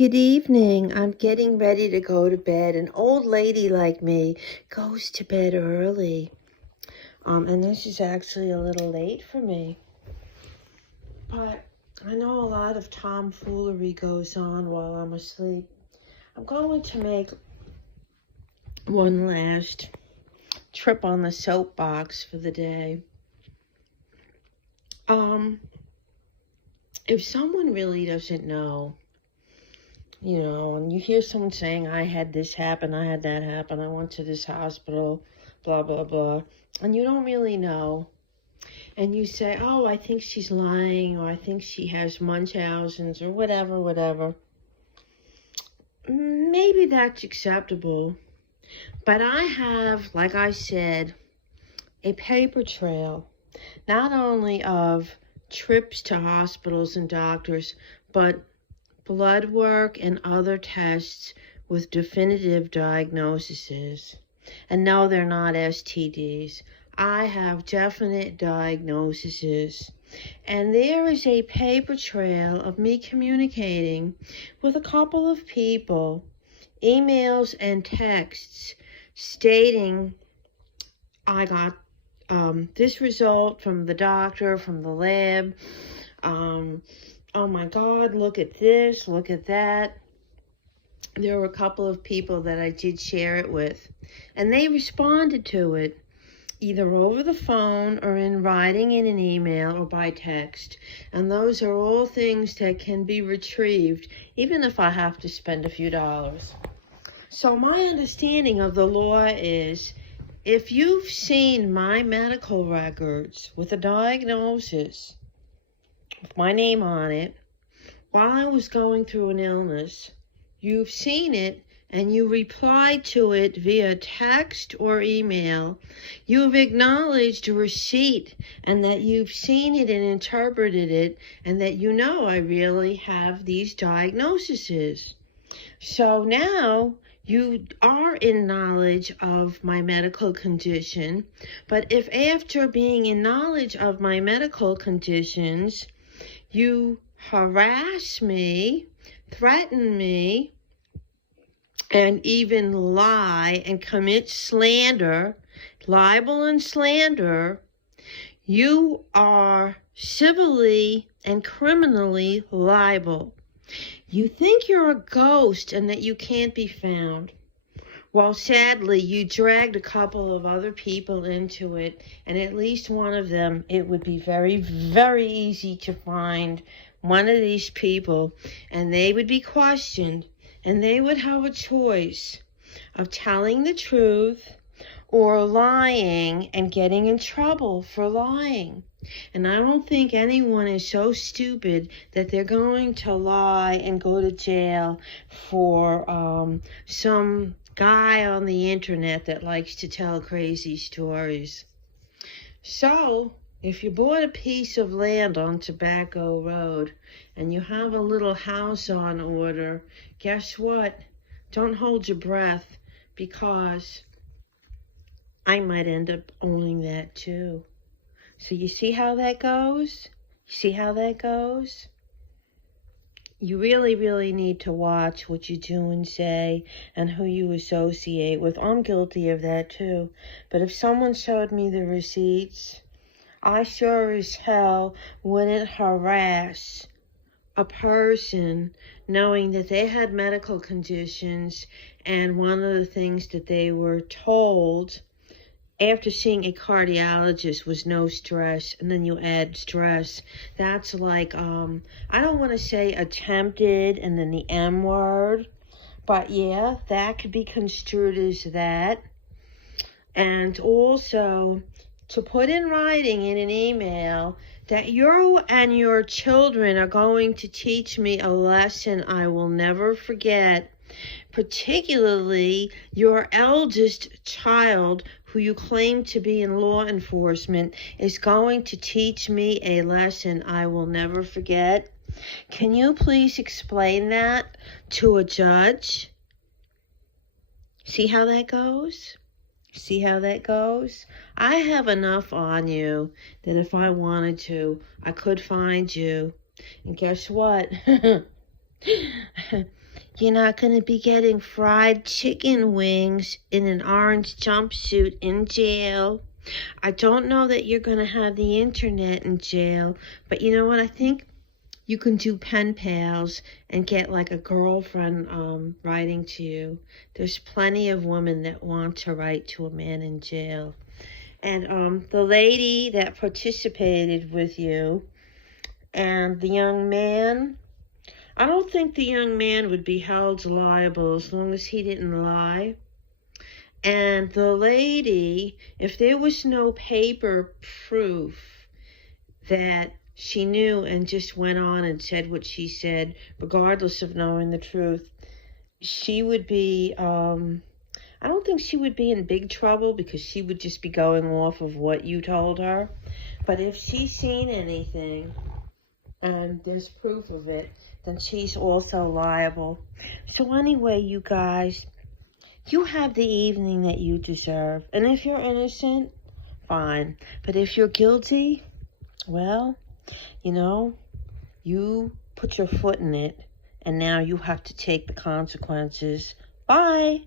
Good evening. I'm getting ready to go to bed. An old lady like me goes to bed early. And this is actually a little late for me. But I know a lot of tomfoolery goes on while I'm asleep. I'm going to make one last trip on the soapbox for the day. If someone really doesn't know, and you hear someone saying, I had this happen, I had that happen, I went to this hospital, blah, blah, blah, and you don't really know, and you say, oh, I think she's lying, or I think she has Munchausen's, or whatever, maybe that's acceptable, but I have, like I said, a paper trail, not only of trips to hospitals and doctors, but blood work and other tests with definitive diagnoses. And no, they're not STDs. I have definite diagnoses. And there is a paper trail of me communicating with a couple of people, emails and texts stating I got this result from the doctor, from the lab. Oh my God, look at this, look at that. There were a couple of people that I did share it with, and they responded to it either over the phone or in writing in an email or by text. And those are all things that can be retrieved, even if I have to spend a few dollars. So my understanding of the law is, if you've seen my medical records with a diagnosis, with my name on it, while I was going through an illness, you've seen it and you replied to it via text or email, you've acknowledged a receipt and that you've seen it and interpreted it, and that you know I really have these diagnoses. So now you are in knowledge of my medical condition, but if after being in knowledge of my medical conditions, you harass me, threaten me, and even lie and commit slander, libel and slander, you are civilly and criminally liable. You think you're a ghost and that you can't be found. Well, sadly, you dragged a couple of other people into it, and at least one of them, it would be very, very easy to find one of these people, and they would be questioned, and they would have a choice of telling the truth or lying and getting in trouble for lying. And I don't think anyone is so stupid that they're going to lie and go to jail for some guy on the internet that likes to tell crazy stories. So, if you bought a piece of land on Tobacco Road and you have a little house on order, guess what? Don't hold your breath, because I might end up owning that too. So you see how that goes? You see how that goes? You really, really need to watch what you do and say and who you associate with. I'm guilty of that too. But if someone showed me the receipts, I sure as hell wouldn't harass a person knowing that they had medical conditions, and one of the things that they were told after seeing a cardiologist was no stress, and then you add stress. That's like, I don't want to say attempted and then the M word, but yeah, that could be construed as that. And also to put in writing in an email that you and your children are going to teach me a lesson I will never forget, particularly your eldest child, who you claim to be in law enforcement, is going to teach me a lesson I will never forget. Can you please explain that to a judge? See how that goes? See how that goes? I have enough on you that if I wanted to, I could find you. And guess what? You're not going to be getting fried chicken wings in an orange jumpsuit in jail. I don't know that you're going to have the internet in jail, but you know what? I think you can do pen pals and get like a girlfriend writing to you. There's plenty of women that want to write to a man in jail. And the lady that participated with you and the young man, I don't think the young man would be held liable as long as he didn't lie. And the lady, if there was no paper proof that she knew and just went on and said what she said, regardless of knowing the truth, she would be, I don't think she would be in big trouble because she would just be going off of what you told her. But if she's seen anything and there's proof of it, then she's also liable. So anyway, you guys, you have the evening that you deserve. And if you're innocent, fine. But if you're guilty, well, you know, you put your foot in it, and now you have to take the consequences. Bye.